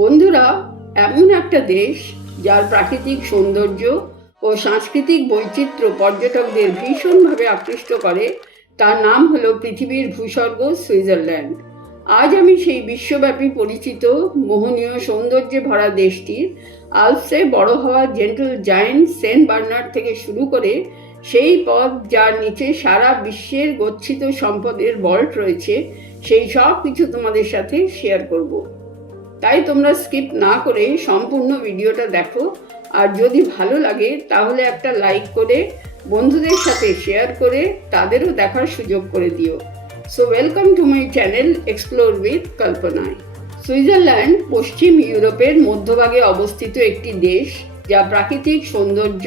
বন্ধুরা, এমন একটা দেশ যার প্রাকৃতিক সৌন্দর্য ও সাংস্কৃতিক বৈচিত্র্য পর্যটকদের ভীষণভাবে আকৃষ্ট করে, তার নাম হলো পৃথিবীর ভূস্বর্গ সুইজারল্যান্ড। আজ আমি সেই বিশ্বব্যাপী পরিচিত মোহনীয় সৌন্দর্যে ভরা দেশটির আল্পসে বড় হওয়া জেন্টল জায়েন্ট সেন্ট বার্নার্ড থেকে শুরু করে সেই পথ যার নিচে সারা বিশ্বের গচ্ছিত সম্পদের ভল্ট রয়েছে, সেই সব কিছু তোমাদের সাথে শেয়ার করব। তাই তোমরা স্কিপ না করে সম্পূর্ণ ভিডিওটা দেখো, আর যদি ভালো লাগে তাহলে একটা লাইক করে বন্ধুদের সাথে শেয়ার করে তাদেরও দেখার সুযোগ করে দিও। So welcome to my channel explore with কল্পনায়। সুইজারল্যান্ড পশ্চিম ইউরোপের মধ্যভাগে অবস্থিত একটি দেশ, যা প্রাকৃতিক সৌন্দর্য,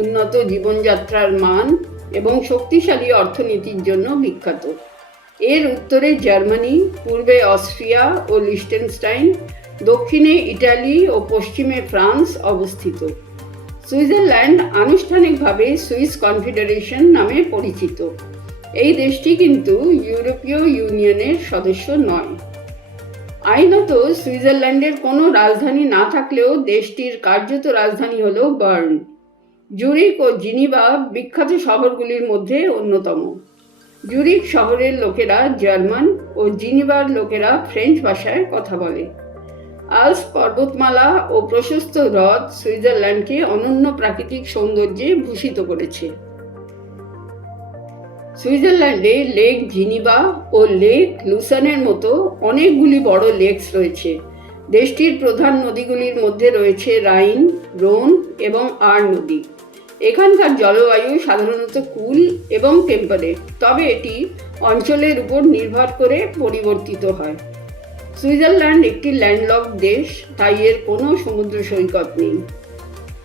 উন্নত জীবনযাত্রার মান এবং শক্তিশালী অর্থনীতির জন্য বিখ্যাত। এর উত্তরে জার্মানি, পূর্বে অস্ট্রিয়া ও লিechtenstein, দক্ষিণে ইটালি ও পশ্চিমে ফ্রান্স অবস্থিত। সুইজারল্যান্ড আনুষ্ঠানিকভাবে সুইস কনফেডারেশন নামে পরিচিত। এই দেশটি কিন্তু ইউরোপীয় ইউনিয়নের সদস্য নয়। আইনত সুইজারল্যান্ডের কোনো রাজধানী না থাকলেও দেশটির কার্যত রাজধানী হল বার্ন। জুরিক ও জিনিভা বিখ্যাত শহরগুলির মধ্যে অন্যতম। জুরিক শহরের লোকেরা জার্মান ও জিনিভার লোকেরা ফ্রেঞ্চ ভাষায় কথা বলে। আল্পস পর্বতমালা ও প্রশস্ত হ্রদ সুইজারল্যান্ডকে অনন্য প্রাকৃতিক সৌন্দর্যে ভূষিত করেছে। সুইজারল্যান্ডে লেক জিনিভা ও লেক লুসানের মতো অনেকগুলি বড় লেকস রয়েছে। দেশটির প্রধান নদীগুলির মধ্যে রয়েছে রাইন, রোন এবং আর নদী। এখানকার জলবায়ু সাধারণত কুল এবং টেম্পারেট, তবে এটি অঞ্চলের উপর নির্ভর করে পরিবর্তিত হয়। সুইজারল্যান্ড একটি ল্যান্ডলকড দেশ, তাই এর কোনো সমুদ্র সৈকত নেই।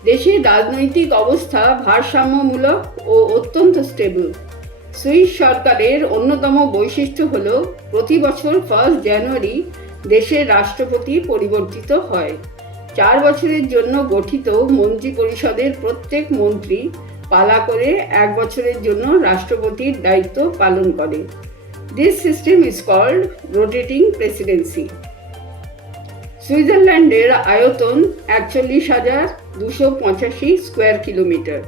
দেশের রাজনৈতিক অবস্থা ভারসাম্যমূলক ও অত্যন্ত স্টেবল। সুইস সরকারের অন্যতম বৈশিষ্ট্য হল প্রতি বছর 1 জানুয়ারি দেশের রাষ্ট্রপতি পরিবর্তিত হয়। 4 বছরের জন্য গঠিত মন্ত্রী পরিষদের প্রত্যেক মন্ত্রী পালা করে 1 বছরের জন্য রাষ্ট্রপতির দায়িত্ব পালন করে। This system is called rotating presidency. সুইজারল্যান্ডের আয়তন 41,285 স্কোয়ার কিলোমিটার।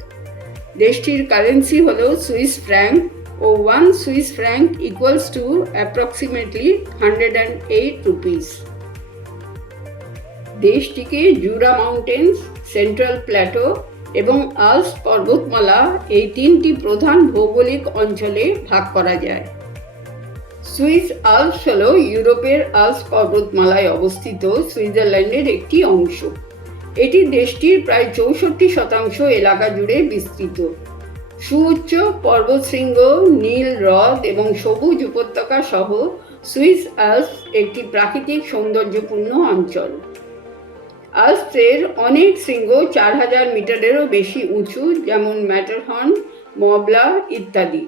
দেশটির কারেন্সি হল সুইস ফ্র্যাঙ্ক ও 1 Swiss franc equals to approximately 108 rupees. দেশটিকে জুরা মাউন্টেন্স, সেন্ট্রাল প্ল্যাটো এবং আল্পস পর্বতমালা এই 3টি প্রধান ভৌগোলিক অঞ্চলে ভাগ করা যায়। সুইস আল্পস হল ইউরোপের আল্পস পর্বতমালায় অবস্থিত সুইজারল্যান্ডের একটি অংশ। এটি দেশটির প্রায় 64% এলাকা জুড়ে বিস্তৃত। সুউচ্চ পর্বতশৃঙ্গ, নীল হ্রদ এবং সবুজ উপত্যকা সহ সুইস আল্পস একটি প্রাকৃতিক সৌন্দর্যপূর্ণ অঞ্চল। আল্পসের অনেক শৃঙ্গ 4000 মিটারেরও বেশি উঁচু, যেমন ম্যাটারহর্ন, মবলা ইত্যাদি।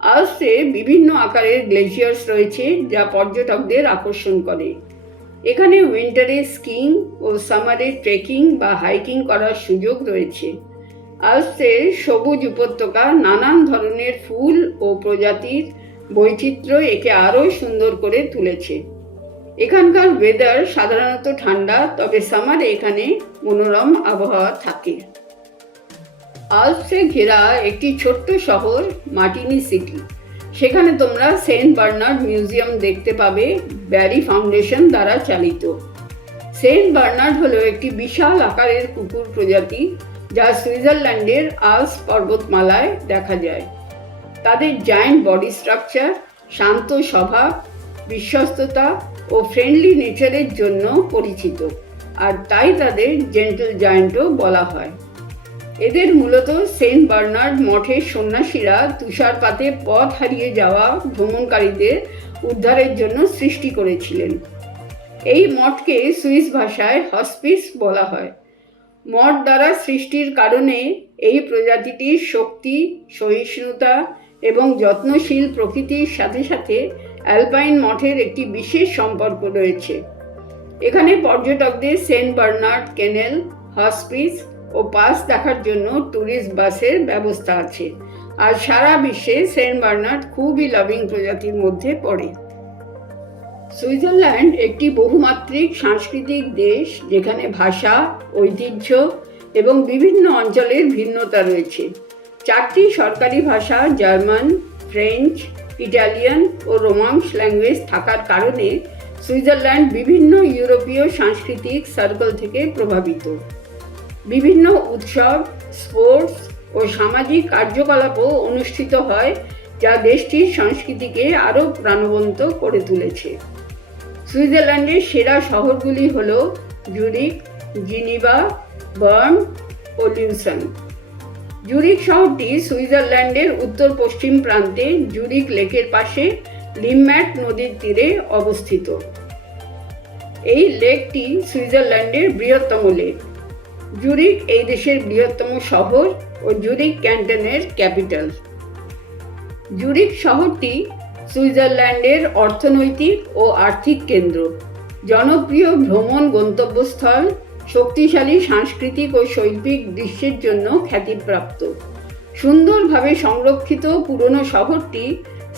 আল্পসে বিভিন্ন আকারের গ্লেশিয়ার্স রয়েছে, যা পর্যটকদের আকর্ষণ করে। এখানে উইন্টারে স্কিইং ও সামারে ট্রেকিং বা হাইকিং করার সুযোগ রয়েছে। আল্পসের সবুজ উপত্যকা, নানান ধরনের ফুল ও প্রজাতির বৈচিত্র্য একে আরও সুন্দর করে তুলেছে। এখানকার ওয়েদার সাধারণত ঠান্ডা, তবে সামারে এখানে মনোরম আবহাওয়া থাকে। আল্পসে ঘেরা একটি ছোট্ট শহর মার্টিনি সিটি। সেখানে তোমরা সেন্ট বার্নার্ড মিউজিয়াম দেখতে পাবে, ব্যারি ফাউন্ডেশন দ্বারা চালিত। সেন্ট বার্নার্ড হলো একটি বিশাল আকারের কুকুর প্রজাতি, যা সুইজারল্যান্ডের আল্পস পর্বতমালায় দেখা যায়। তাদের জায়ান্ট বডি স্ট্রাকচার, শান্ত স্বভাব, বিশ্বস্ততা ও ফ্রেন্ডলি নেচারের জন্য পরিচিত, আর তাই তাদের জেন্টল জায়ান্টও বলা হয়। এদের মূলত সেন্ট বার্নার্ড মঠের সন্ন্যাসীরা তুষারপাতে পথ হারিয়ে যাওয়া ভ্রমণকারীদের উদ্ধারের জন্য সৃষ্টি করেছিলেন। এই মঠকে সুইস ভাষায় হসপিস বলা হয়। মঠ দ্বারা সৃষ্টির কারণে এই প্রজাতিটির শক্তি, সহিষ্ণুতা এবং যত্নশীল প্রকৃতির সাথে সাথে অ্যালপাইন মঠের একটি বিশেষ সম্পর্ক রয়েছে। এখানে পর্যটকদের সেন্ট বার্নার্ড কেনেল, হসপিস ও পাস দেখার জন্য ট্যুরিস্ট বাসের ব্যবস্থা আছে, আর সারা বিশ্বে সেন্ট বার্নার্ড খুবই লাভিং প্রজাতির মধ্যে পড়ে। সুইজারল্যান্ড একটি বহুমাত্রিক সাংস্কৃতিক দেশ, যেখানে ভাষা, ঐতিহ্য এবং বিভিন্ন অঞ্চলের ভিন্নতা রয়েছে। 4টি সরকারি ভাষা জার্মান, ফ্রেঞ্চ, ইটালিয়ান ও রোমান্স ল্যাঙ্গুয়েজ থাকার কারণে সুইজারল্যান্ড বিভিন্ন ইউরোপীয় সাংস্কৃতিক সার্কেল থেকে প্রভাবিত। বিভিন্ন উৎসব, স্পোর্টস ও সামাজিক কার্যকলাপও অনুষ্ঠিত হয়, যা দেশটির সংস্কৃতিকে আরও প্রাণবন্ত করে তুলেছে। সুইজারল্যান্ডের সেরা শহরগুলি হল জুরিক, জিনিভা, বার্ন ও লিউসেন। জুরিক শহরটি সুইজারল্যান্ডের উত্তর পশ্চিম প্রান্তে জুরিক লেকের পাশে লিমম্যাট নদীর তীরে অবস্থিত। এই লেকটি সুইজারল্যান্ডের বৃহত্তম লেক। জুরিক এই দেশের বৃহত্তম শহর ও জুরিক ক্যান্টনের ক্যাপিটাল। জুরিক শহরটি সুইজারল্যান্ডের অর্থনৈতিক ও আর্থিক কেন্দ্র, জনপ্রিয় ভ্রমণ গন্তব্যস্থল, শক্তিশালী সাংস্কৃতিক ও শৈল্পিক দৃশ্যের জন্য খ্যাতিপ্রাপ্ত। সুন্দরভাবে সংরক্ষিত পুরনো শহরটি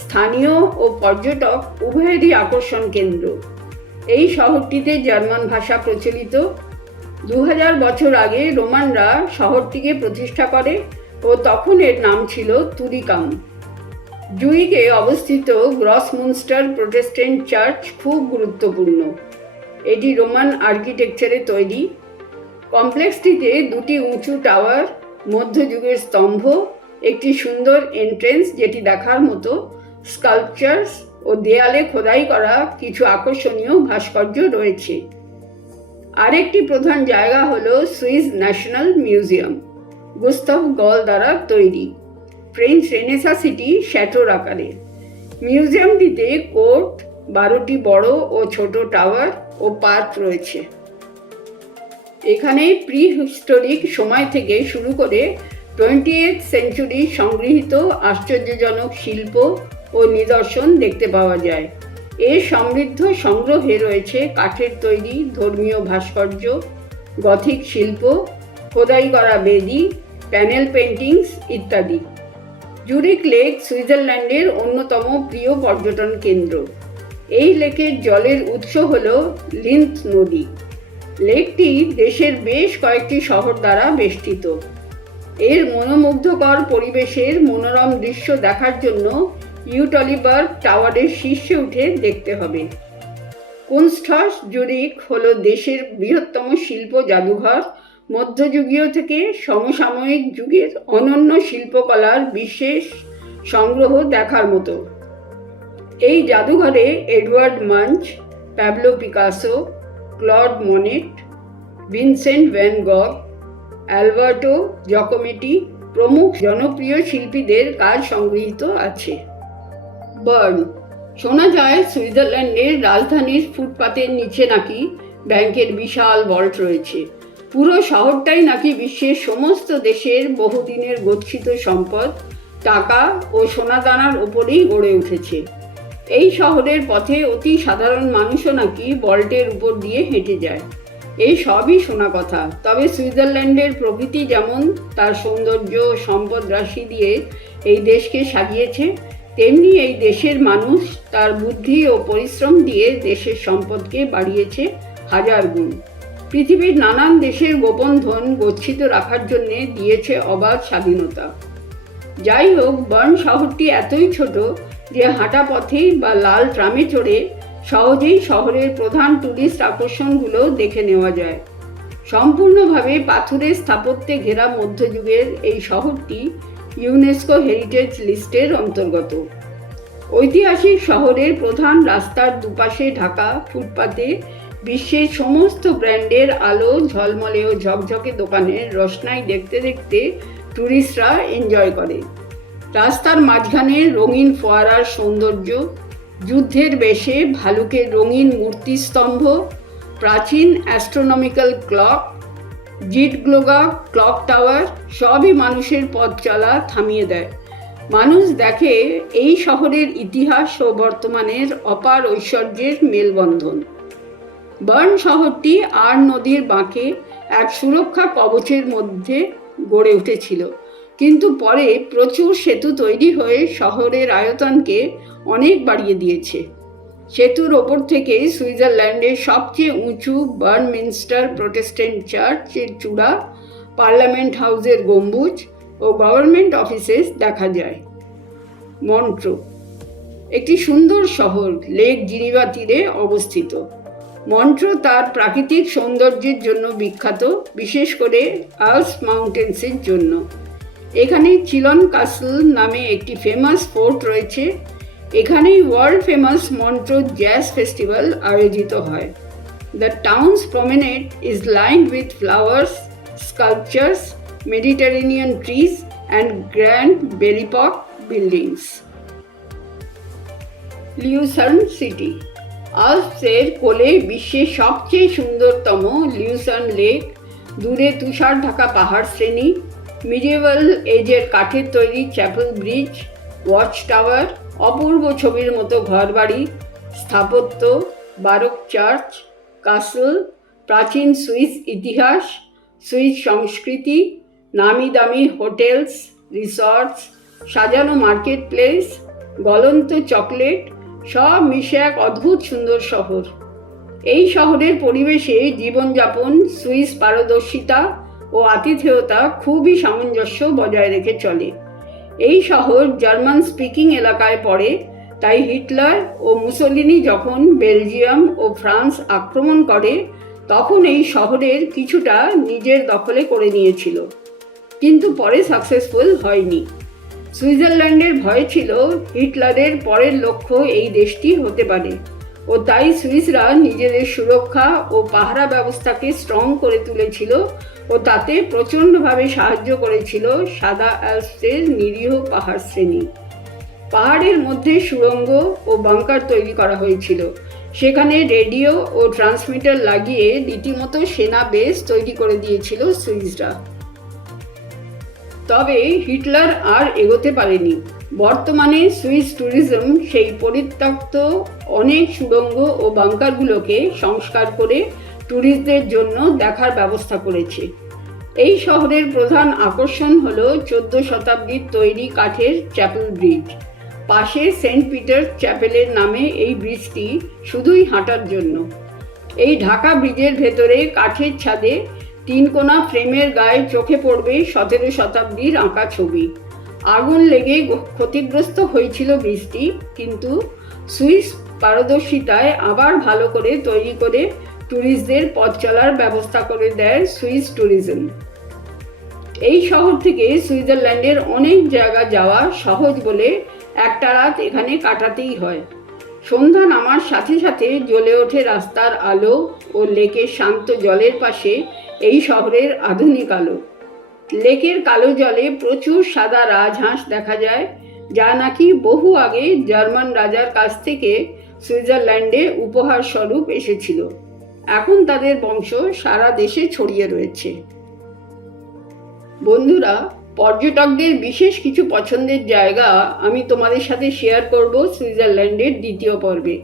স্থানীয় ও পর্যটক উভয়েরই আকর্ষণ কেন্দ্র। এই শহরটিতে জার্মান ভাষা প্রচলিত। 2000 বছর আগে রোমানরা শহরটিকে প্রতিষ্ঠা করে ও তখন এর নাম ছিল তুরিকাম। জুরিকে অবস্থিত গ্রসমুনস্টার প্রোটেস্ট্যান্ট চার্চ খুব গুরুত্বপূর্ণ। এটি রোমান আর্কিটেকচারে তৈরি। কমপ্লেক্সটিতে 2টি উঁচু টাওয়ার, মধ্যযুগের স্তম্ভ, একটি সুন্দর এন্ট্রেন্স যেটি দেখার মতো, স্কাল্পচার্স ও দেয়ালে খোদাই করা কিছু আকর্ষণীয় ভাস্কর্য রয়েছে। আরেকটি প্রধান জায়গা হল সুইস ন্যাশনাল মিউজিয়াম, গুস্তাভ গল দ্বারা তৈরি। ফ্রেঞ্চ রেনেসাঁ সিটি শ্যাটোর আকারে। মিউজিয়ামটিতে কোর্ট, 12টি বড় ও ছোট টাওয়ার ও পার্ক রয়েছে। এখানে প্রি হিস্টোরিক সময় থেকে শুরু করে 20th সেঞ্চুরি সংগৃহীত আশ্চর্যজনক শিল্প ও নিদর্শন দেখতে পাওয়া যায়। এর সমৃদ্ধ সংগ্রহে রয়েছে কাঠের তৈরি ধর্মীয় ভাস্কর্য, গথিক শিল্প, খোদাই করা বেদি, প্যানেল পেন্টিংস ইত্যাদি। জুরিক লেক সুইজারল্যান্ডের অন্যতম প্রিয় পর্যটন কেন্দ্র। এই লেকের জলের উৎস হল লিন্থ নদী। লেকটি দেশের বেশ কয়েকটি শহর দ্বারা বেষ্টিত। এর মনোমুগ্ধকর পরিবেশের মনোরম দৃশ্য দেখার জন্য ইউটলিবার্গ টাওয়ারের শীর্ষে উঠে দেখতে হবে। কুনস্টহাউস জুরিক হল দেশের বৃহত্তম শিল্প জাদুঘর। মধ্যযুগীয় থেকে সমসাময়িক যুগের অনন্য শিল্পকলার বিশেষ সংগ্রহ দেখার মতো। এই জাদুঘরে Edward Munch, Pablo Picasso, Claude Monet, Vincent van Gogh, Alberto Giacometti প্রমুখ জনপ্রিয় শিল্পীদের কাজ সংগৃহীত আছে। বার্ন। শোনা যায় সুইজারল্যান্ডের রাজধানীর ফুটপাতের নিচে নাকি ব্যাংকের বিশাল ভল্ট রয়েছে। পুরো শহরটাই নাকি বিশ্বের সমস্ত দেশের বহুদিনের গচ্ছিত সম্পদ, টাকা ও সোনাদানার ওপরেই গড়ে উঠেছে। এই শহরের পথে অতি সাধারণ মানুষও নাকি ভল্টের উপর দিয়ে হেঁটে যায়। এই সবই শোনা কথা। তবে সুইজারল্যান্ডের প্রকৃতি যেমন তার সৌন্দর্য ও সম্পদ রাশি দিয়ে এই দেশকে সাজিয়েছে, তেমনি এই দেশের মানুষ তার বুদ্ধি ও পরিশ্রম দিয়ে দেশের সম্পদকে বাড়িয়েছে হাজার গুণ। পৃথিবীর নানান দেশের গোপন ধন গচ্ছিত রাখার জন্যে দিয়েছে অবাধ স্বাধীনতা। যাই হোক, বার্ন শহরটি এতই ছোট যে হাঁটা পথে বা লাল ট্রামে চড়ে সহজেই শহরের প্রধান টুরিস্ট আকর্ষণগুলো দেখে নেওয়া যায়। সম্পূর্ণভাবে পাথরের স্থাপত্যে ঘেরা মধ্যযুগের এই শহরটি ইউনেস্কো হেরিটেজ লিস্টের অন্তর্গত। ঐতিহাসিক শহরের প্রধান রাস্তার দুপাশে ঢাকা ফুটপাতে বিশ্বের সমস্ত ব্র্যান্ডের আলো ঝলমলে ও ঝকঝকে দোকানের রোশনাই দেখতে দেখতে টুরিস্টরা এনজয় করে। রাস্তার মাঝখানে রঙিন ফোয়ারার সৌন্দর্য, যুদ্ধের বেশে ভালুকের রঙিন মূর্তিস্তম্ভ, প্রাচীন অ্যাস্ট্রোনমিক্যাল ক্লক, জিটগ্লোগা ক্লক টাওয়ার সবই মানুষের পথ চলা থামিয়ে দেয়। মানুষ দেখে এই শহরের ইতিহাস ও বর্তমানের অপার ঐশ্বর্যের মেলবন্ধন। বার্ন শহরটি আর নদীর বাঁকে এক সুরক্ষা কবচের মধ্যে গড়ে উঠেছিল, কিন্তু পরে প্রচুর সেতু তৈরি হয়ে শহরের আয়তনকে অনেক বাড়িয়ে দিয়েছে। সেতুর ওপর থেকে সুইজারল্যান্ডের সবচেয়ে উঁচু বার্নমিনস্টার প্রোটেস্ট্যান্ট চার্চের চূড়া, পার্লামেন্ট হাউসের গম্বুজ ও গভর্নমেন্ট অফিসেস দেখা যায়। মন্ট্রো একটি সুন্দর শহর, লেক জিনিভা তীরে অবস্থিত। মন্ট্রো তার প্রাকৃতিক সৌন্দর্যের জন্য বিখ্যাত, বিশেষ করে আল্পস মাউন্টেন্সের জন্য। এখানে চিলন কাসল নামে একটি ফেমাস ফোর্ট রয়েছে। এখানেই world famous Montreux jazz festival আয়োজিত হয়। The town's promenade is lined with flowers, sculptures, Mediterranean trees and grand belle epoque buildings. Lucerne city আল্পসের কোলে বিশ্বের সবচেয়ে সুন্দরতম লিউসার্ন লেক, দূরে তুষার ঢাকা পাহাড় শ্রেণী, মিডিয়েভাল এজের কাঠের তৈরি চ্যাপেল ব্রিজ, ওয়াচ টাওয়ার, অপূর্ব ছবির মতো ঘরবাড়ি, স্থাপত্য, বারোক চার্চ, কাসল, প্রাচীন সুইস ইতিহাস, সুইস সংস্কৃতি, নামি দামি হোটেলস, রিসর্টস, সাজানো মার্কেট প্লেস, গলন্ত চকলেট, সব মিশে এক অদ্ভুত সুন্দর শহর। এই শহরের পরিবেশে জীবনযাপন, সুইস পারদর্শিতা ও আতিথেয়তা খুবই সামঞ্জস্য বজায় রেখে চলে। এই শহর জার্মান স্পিকিং এলাকায় পড়ে, তাই হিটলার ও মুসোলিনি যখন বেলজিয়াম ও ফ্রান্স আক্রমণ করে তখন এই শহরের কিছুটা নিজের দখলে করে নিয়েছিল, কিন্তু পরে সাকসেসফুল হয়নি। সুইজারল্যান্ডের ভয় ছিল হিটলারের পরের লক্ষ্য এই দেশটি হতে পারে, ও তাই সুইসরা নিজেদের সুরক্ষা ও পাহারা ব্যবস্থাকে স্ট্রং করে তুলেছিল ও তাতে প্রচণ্ডভাবে সাহায্য করেছিল সাদা অ্যালপসের নিরীহ পাহাড় শ্রেণী। পাহাড়ের মধ্যে সুড়ঙ্গ ও বাংকার তৈরি করা হয়েছিল। সেখানে রেডিও ও ট্রান্সমিটার লাগিয়ে রীতিমতো সেনা বেস তৈরি করে দিয়েছিল সুইসরা। তবে হিটলার আর এগোতে পারেনি। বর্তমানে সুইস ট্যুরিজম সেই পরিত্যক্ত অনেক সুড়ঙ্গ ও বাংকারগুলোকে সংস্কার করে ট্যুরিস্টদের জন্য দেখার ব্যবস্থা করেছে। এই শহরের প্রধান আকর্ষণ হল 14 শতাব্দীর তৈরি কাঠের চ্যাপেল ব্রিজ। পাশে সেন্ট পিটার চ্যাপেলের নামে এই ব্রিজটি শুধুই হাঁটার জন্য। এই ঢাকা ব্রিজের ভেতরে কাঠের ছাদে 3 কোণা ফ্রেমের গায়ে চোখে পড়বে 17 শতাব্দীর আঁকা ছবি। আগুন লেগে ক্ষতিগ্রস্ত হয়েছিল ব্রিজটি, কিন্তু সুইস পারদর্শিতায় আবার ভালো করে তৈরি করে ট্যুরিস্টদের পথ চলার ব্যবস্থা করে দেয় সুইস ট্যুরিজম। এই শহর থেকে সুইজারল্যান্ডের অনেক জায়গা যাওয়া সহজ বলে একটা রাত এখানে কাটাতেই হয়। সন্ধ্যা নামার সাথে সাথে জ্বলে ওঠে রাস্তার আলো ও লেকের শান্ত জলের পাশে এই শহরের আধুনিক আলো। লেকের কালো জলে প্রচুর সাদা রাজহাঁস দেখা যায়, যা নাকি বহু আগে জার্মান রাজার কাছ থেকে সুইজারল্যান্ডে উপহার স্বরূপ এসেছিল। এখন তাদের বংশ সারা দেশে ছড়িয়ে রয়েছে। বন্ধুরা, পর্যটকদের বিশেষ কিছু পছন্দের জায়গা আমি তোমাদের সাথে শেয়ার করব সুইজারল্যান্ডের দ্বিতীয় পর্বে।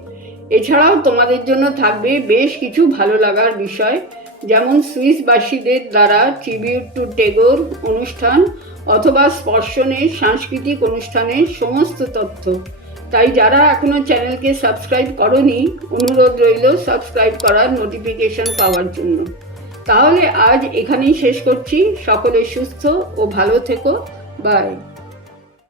এছাড়াও তোমাদের জন্য থাকবে বেশ কিছু ভালো লাগার বিষয়, যেমন সুইসবাসীদের দ্বারা ট্রিবিউট টু টেগোর অনুষ্ঠান অথবা স্পর্শনের সাংস্কৃতিক অনুষ্ঠানের সমস্ত তথ্য। তাই যারা এখনো চ্যানেলকে সাবস্ক্রাইব করোনি, অনুরোধ রইল সাবস্ক্রাইব করার, নোটিফিকেশন পাওয়ার জন্য। তাহলে আজ এখানেই শেষ করছি। সকলে সুস্থ ও ভালো থেকো। বাই।